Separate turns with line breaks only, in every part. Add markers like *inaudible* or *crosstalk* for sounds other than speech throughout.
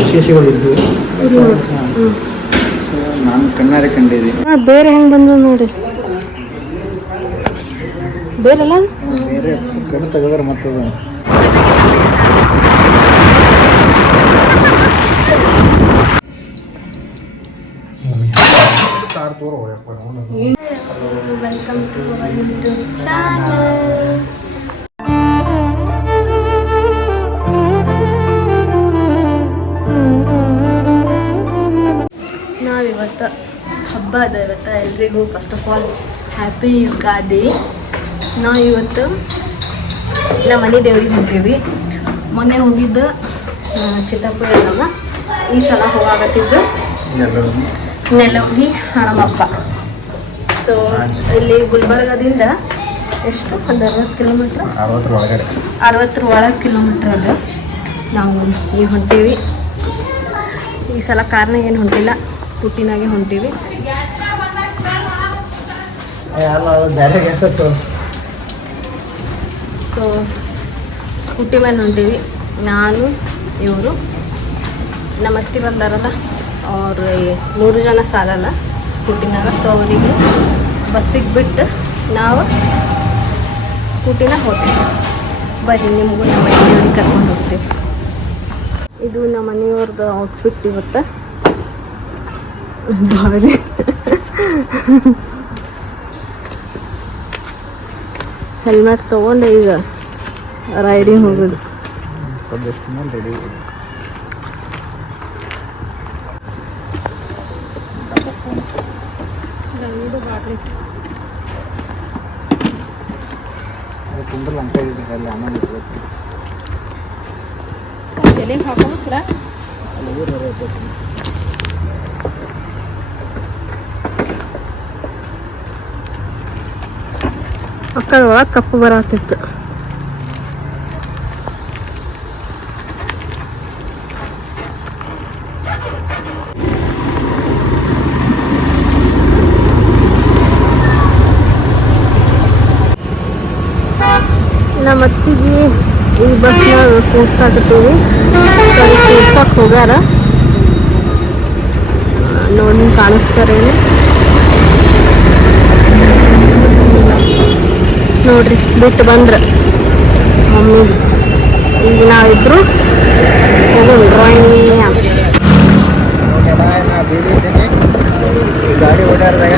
ವಿಶೇಷಗಳಿದ್ದು. ನಾನು ಕಣ್ಣಾರೆ ಕಂಡಿದ್ದೀನಿ.
ಹಾಂ ಬೇರೆ ಹೆಂಗೆ ಬಂದು ನೋಡಿ. ಬೇರೆಲ್ಲ?
ಬೇರೆ ಕಣ್ಣು ತೆಗೆದ್ರೆ ಮತ್ತದು.
Welcome to our YouTube channel ನಾವಿವತ್ತು ಹಬ್ಬ ಅದ ಇವತ್ತು ಎಲ್ರಿಗೂ first of all happy Ugadi. ನಾವು ಇವತ್ತು ನಮ್ಮ ಮನೆ ದೇವ್ರಿಗೆ ಹೋಗ್ತೀವಿ ಮೊನ್ನೆ ಹೋಗಿದ್ದು ಚಿತ್ತಪ್ಪ ಈ ಸಲ ಹೋಗಾಕತ್ತಿದ್ದು ನೆಲವಾಗಿ ಹಣಮಪ್ಪ. ಸೊ ಇಲ್ಲಿ ಗುಲ್ಬರ್ಗದಿಂದ ಎಷ್ಟು? ಒಂದು ಅರವತ್ತು ಕಿಲೋಮೀಟ್ರ್?
ಅರವತ್ತರ ಒಳಗಡೆ
ಅರವತ್ತರ ಒಳಗೆ ಕಿಲೋಮೀಟ್ರ್ ಅದು. ನಾವು ಈಗ ಹೊಂಟೀವಿ. ಈ ಸಲ ಕಾರ್ನಾಗ ಏನು ಹೊಂಟಿಲ್ಲ. ಸ್ಕೂಟಿನಾಗೆ ಹೊಂಟೀವಿ. ಸೊ ಸ್ಕೂಟಿ ಮೇಲೆ ಹೊಂಟೀವಿ. ನಾನು ಇವರು. ನಮ್ಮ ಅತ್ತಿ ಬಂದಾರಲ್ಲ? ಅವ್ರು ನೂರು ಜನ ಸಾಲಲ್ಲ ಸ್ಕೂಟಿನಾಗ. ಸೊ ಅವರಿಗೆ ಬಸ್ಸಿಗೆ ಬಿಟ್ಟು ನಾವು ಸ್ಕೂಟಿನ ಹೋಗ್ತೀವಿ. ಬರ್ರಿ ನಿಮಗೂ ನಮ್ಮ ಮನೆಯವ್ರಿಗೆ ಕರ್ಕೊಂಡು ಹೋಗ್ತೀವಿ. ಇದು ನಮ್ಮ ಮನೆಯವ್ರದ್ದು ಔಟ್ಫಿಟ್ ಇವತ್ತು. ಬಾರಿ ಹೆಲ್ಮೆಟ್ ತೊಗೊಂಡು ಈಗ ರೈಡಿಂಗ್ ಹೋಗೋದು.
ಇರ್ಬೇಕು.
ಎಲೆಗೆ ಹಾಕೋಬೇಕ್ರ
ಅಲ್ಲಿ ಊರವ್ರು ಇರ್ಬೇಕು.
ಅಕ್ಕ ಒಳಗೆ ಕಪ್ಪು ಬರತ್ತಿತ್ತು ನಮ್ಮ ಅತ್ತಿಗೆ ಈ ಬಸ್ನ ಕೂಡ್ಸಾಕತ್ತೀವಿ ಸರಿ ಕೂರ್ಸಕ್ಕೆ ಹೋಗ್ಯಾರ. ಆ, ನೋಡಿ ಕಾಣಿಸ್ತಾರೇನು ನೋಡ್ರಿ ಬಿಟ್ಟು ಬಂದ್ರ. ಮಮ್ಮಿ ಈಗ ನಾವಿಬ್ರು ಹೋಗೋಣ. ಡ್ರಾಯಿಂಗ್
ಗಾಡಿ ಓಡಾಡ್ದಾಗ.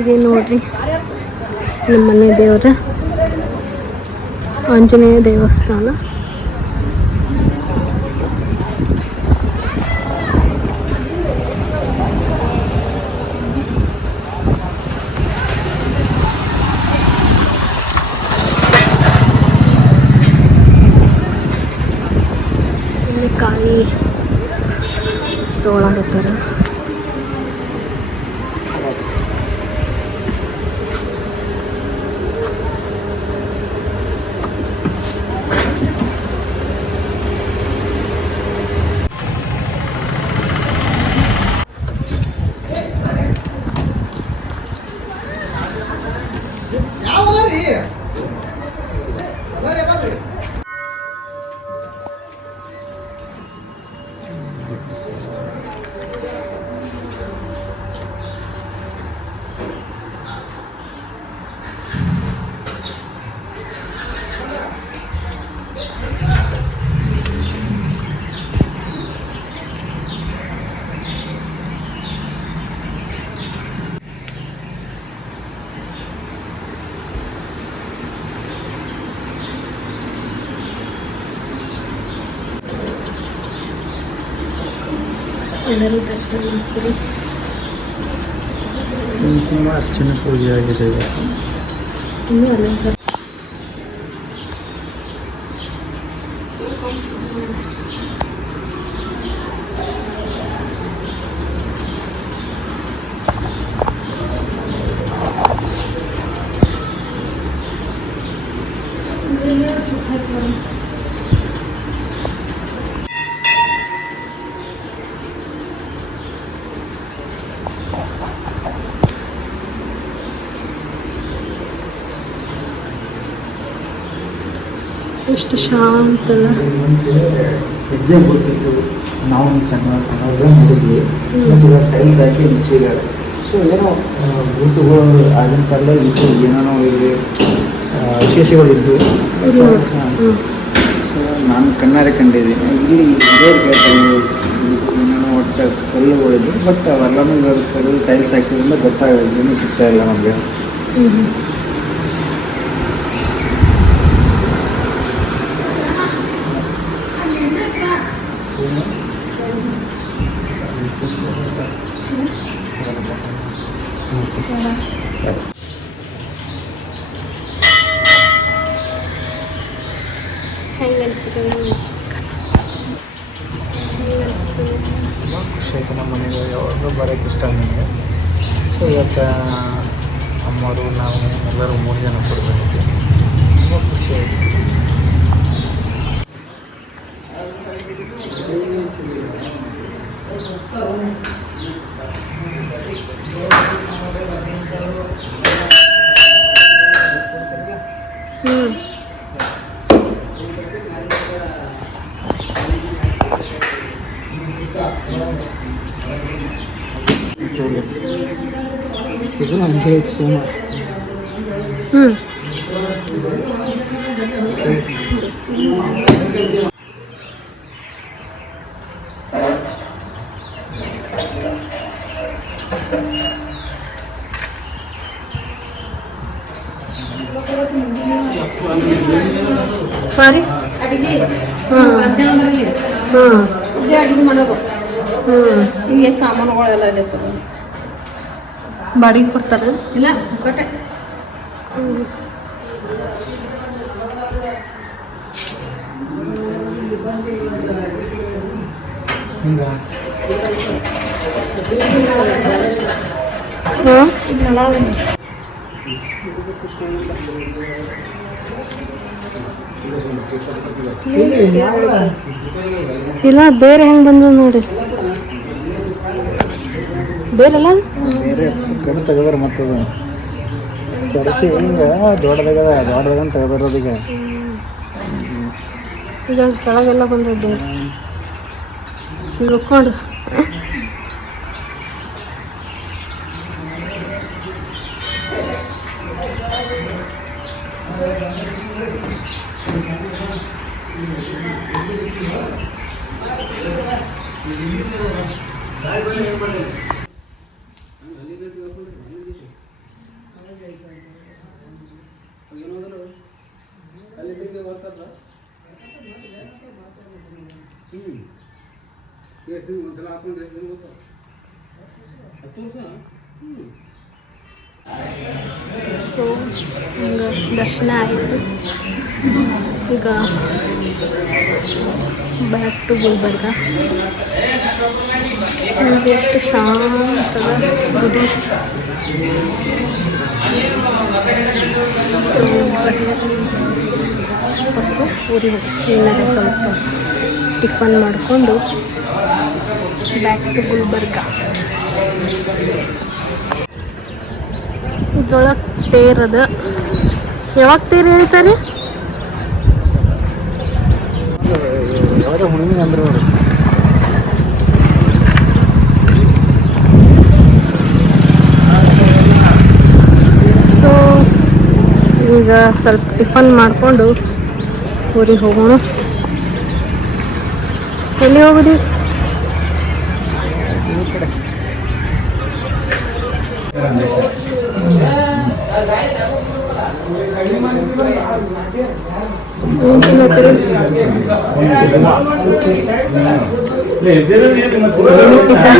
ಇದೆ ನೋಡ್ರಿ. ನಮ್ಮ ಮನೆ ದೇವರ ಆಂಜನೇಯ ದೇವಸ್ಥಾನ. ಇಲ್ಲಿ ಕಾಯಿ ತೊಗೊಳಕತ್ತಾರ ಎಲ್ಲರೂ ದರ್ಶನ ಮಾಡ್ತೀರಿ?
ಕುಂಕುಮ ಅರ್ಚನೆ ಪೂಜೆ ಆಗಿದೆ ಇವತ್ತು.
ಇನ್ನೂ ಸರ್ ಎಷ್ಟು
ಶಾಂತ ಹೆಜ್ಜೆ ಗೊತ್ತಿತ್ತು ನಾವು ಚೆನ್ನಾಗಿ ಚೆನ್ನಾಗಿ ನೋಡಿದ್ವಿ ಮತ್ತು ಇವಾಗ ಟೈಲ್ಸ್ ಹಾಕಿ ಮುಚ್ಚಿದ್ದಾರೆ. ಸೊ ಏನೋ ಗುರುತುಗಳು ಆಗಿನ ಕಾಲದಲ್ಲಿ ಇತ್ತು. ಏನೇನೋ ಇಲ್ಲಿ ವಿಶೇಷಗಳಿದ್ದು. ಸೊ ನಾನು ಕಣ್ಣಾರೆ ಕಂಡಿದ್ದೀನಿ. ಇಲ್ಲಿ ಇದೇ ಏನೇನೋ ಒಟ್ಟು ಕಲ್ಲುಗಳಿದ್ದು ಬಟ್ ಅವೆಲ್ಲನೂ ಇವಾಗ ಕಲ್ಲು ಟೈಲ್ಸ್ ಹಾಕಿದ್ರಿಂದ ಗೊತ್ತಾಗೋದು. ಸಿಗ್ತಾ ಇಲ್ಲ ನಮಗೆ
ಹ್ಮ್. ಹೆಂಗೆ ಅನ್ಸುತ್ತೆ ನಿಮ್ಗೆ? ಹೆಂಗೆ ಅನ್ಸುತ್ತೆ ನಿಮ್ಗೆ?
ತುಂಬ ಖುಷಿ ಆಯಿತು ನಮ್ಮ ಮನೆಗೆ ಯಾವಾಗಲೂ ಬರೋಕ್ಕೆ ಇಷ್ಟ ನನಗೆ ಸೊ ಇವತ್ತು ಅಮ್ಮವರು ನಾವು ಎಲ್ಲರೂ ಮೂರು ಜನ ಕೊಡಬೇಕು ತುಂಬ ಖುಷಿ ಆಯಿತು
ಹ್ಮ್
ಇದು ಹಂಗೆ ಐತೆ ಸುಮ್ಮ
ಹ್ಮ್ ಸಾರಿ
ಅಡಿಗೆ
ಹ್ಮ್.
ಬಂದೆ ಅಂದ್ರೆ ಇಲ್ಲಿ
ಹಾಂ
ಇಲ್ಲೇ ಅಡಿಗೆ ಮಾಡೋದು
ಹ್ಮ್.
ಇಲ್ಲಿ ಸಾಮಾನುಗಳೆಲ್ಲ ಇದೆ
ಬಾಡಿಗೆ ಕೊಡ್ತಾರೆ?
ಇಲ್ಲ ಕೊಟ್ಟೆ.
ಹಿಂಗೆ
ಹಾಂ ಇಲ್ಲ ಬೇರೆ ಹೆಂಗೆ ಬಂದ ನೋಡಿ. ಬೇರೆಲ್ಲ?
ಬೇರೆ ಕಣ್ಣು ತೆಗೆದಾರ ಮತ್ತದು. ಕೆಡಿಸಿ ಹಿಂಗೆ ದೊಡ್ಡದಾಗದ ದೊಡ್ಡದಾಗ ತೆಗೆದಾರದ ಈಗ.
ಈಗ ಕೆಳಗೆಲ್ಲ ಬಂದದ್ದು. ಬೇರೆ ಸಿಳ್ಕೊಂಡು ಸೊ ಹಂಗೆ ದರ್ಶನ ಆಯಿತು. ಈಗ ಬ್ಯಾಕ್ ಟು ಗುಲ್ಬರ್ಗ. ನನಗೆ ಎಷ್ಟು ಶಾಂತದ ಗುಡಿ. ಸೊ ಬಸ್ಸು, ಊರಿಗೆ ಏನಾರ ಸ್ವಲ್ಪ ಟಿಫನ್ ಮಾಡಿಕೊಂಡು ಬ್ಯಾಕ್ ಟು ಗುಲ್ಬರ್ಗ ಇದ್ರೊಳಗೆ ತೇರದ. ಯಾವಾಗ ತೇರ್ ಹೇಳ್ತಾರೆ ಸೊ ಈಗ ಸ್ವಲ್ಪ ಟಿಫನ್ ಮಾಡಿಕೊಂಡು ಊರಿಗೆ ಹೋಗೋಣ. ಎಲ್ಲಿ ಹೋಗೋದು? ಏನ್ ತಿನ್ನತ್ತೀರಿ? ಏನು ಟಿಫನ್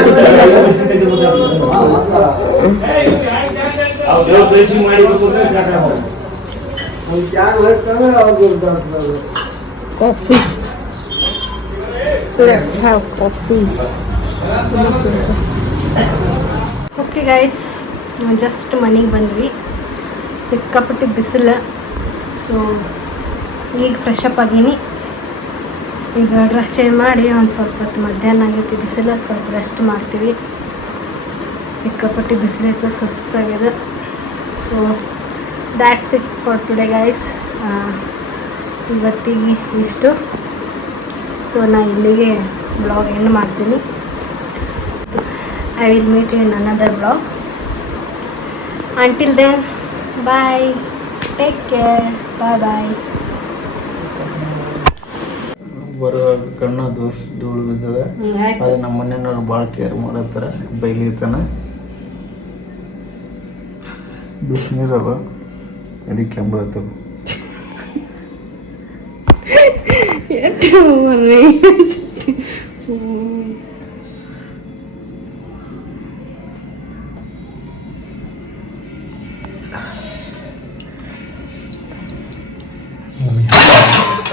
ಓಕೆ ಗೈಸ್ ಜಸ್ಟ್ ಮನೆಗೆ ಬಂದ್ವಿ. ಸಿಕ್ಕಾಪಟ್ಟೆ ಬಿಸಿಲು. ಸೊ ಈಗ ಫ್ರೆಶ್ ಅಪ್ ಆಗೀನಿ. ಈಗ ಡ್ರೆಸ್ ಚೇಂಜ್ ಮಾಡಿ ಒಂದು ಸ್ವಲ್ಪ ಹೊತ್ತು ಮಧ್ಯಾಹ್ನ ಆಗೈತಿ ಬಿಸಿಲು, ಸ್ವಲ್ಪ ರೆಸ್ಟ್ ಮಾಡ್ತೀವಿ. ಸಿಕ್ಕಾಪಟ್ಟೆ ಬಿಸಿಲೈತೆ ಸುಸ್ತಾಗಿದೆ. So that's it for today guys ಇವತ್ತಿಗೆ ಇಷ್ಟು. ಸೊ ನಾನು ಇಲ್ಲಿಗೆ ಬ್ಲಾಗ್ ಎಂಡ್ ಮಾಡ್ತೀನಿ. I will meet in another blog until then bye take care bye bye
ಬರುವಾಗ ಕಣ್ಣು ದೋಷ ಧೂಳು ಬಿದ್ದವೆ ಅದು ನಮ್ಮ ಮನೆಯವ್ರು ಭಾಳ ಕೇರ್ ಮಾಡತ್ತಾರ. ಬೈಲಿತನ ಬಿಸಿನೀರವ ಎಡಿ ಕೆಂಬಳತ್ತವ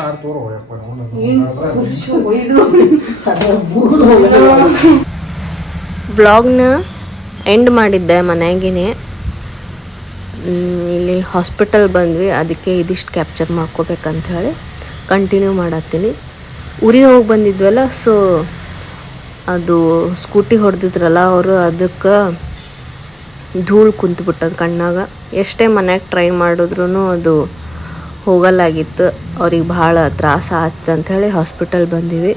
*laughs*
ವ್ಲಾಗ್ನ ಎಂಡ್ ಮಾಡಿದ್ದೆ ಮನೆಗೇನೆ. ಇಲ್ಲಿ ಹಾಸ್ಪಿಟಲ್ ಬಂದ್ವಿ ಅದಕ್ಕೆ ಇದಿಷ್ಟು ಕ್ಯಾಪ್ಚರ್ ಮಾಡ್ಕೋಬೇಕಂತ ಹೇಳಿ ಕಂಟಿನ್ಯೂ ಮಾಡತ್ತೀನಿ. ಉರಿ ಹೋಗಿ ಬಂದಿದ್ವಲ್ಲ ಸೊ ಅದು ಸ್ಕೂಟಿ ಹೊಡೆದಿದ್ರಲ್ಲ ಅವರು ಅದಕ್ಕೆ ಧೂಳು ಕುಂತ್ಬಿಟ್ಟದ ಕಣ್ಣಾಗ. ಎಷ್ಟೇ ಮನ್ಯಾಗ ಟ್ರೈ ಮಾಡಿದ್ರೂ ಅದು ಹೋಗಲ್ಲಾಗಿತ್ತು ಅವ್ರಿಗೆ ಭಾಳ ತ್ರಾಸ ಆಯ್ತು ಅಂಥೇಳಿ ಹಾಸ್ಪಿಟಲ್ ಬಂದೀವಿ.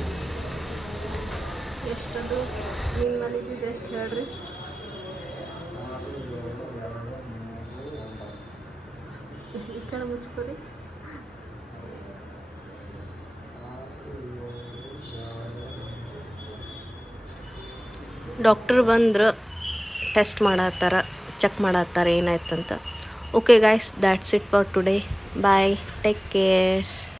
ಡಾಕ್ಟರ್ ಬಂದ್ರೆ ಟೆಸ್ಟ್ ಮಾಡತ್ತಾರ ಚೆಕ್ ಮಾಡತ್ತಾರ ಏನಾಯ್ತಂತ. Okay guys that's it for today Bye. Take care.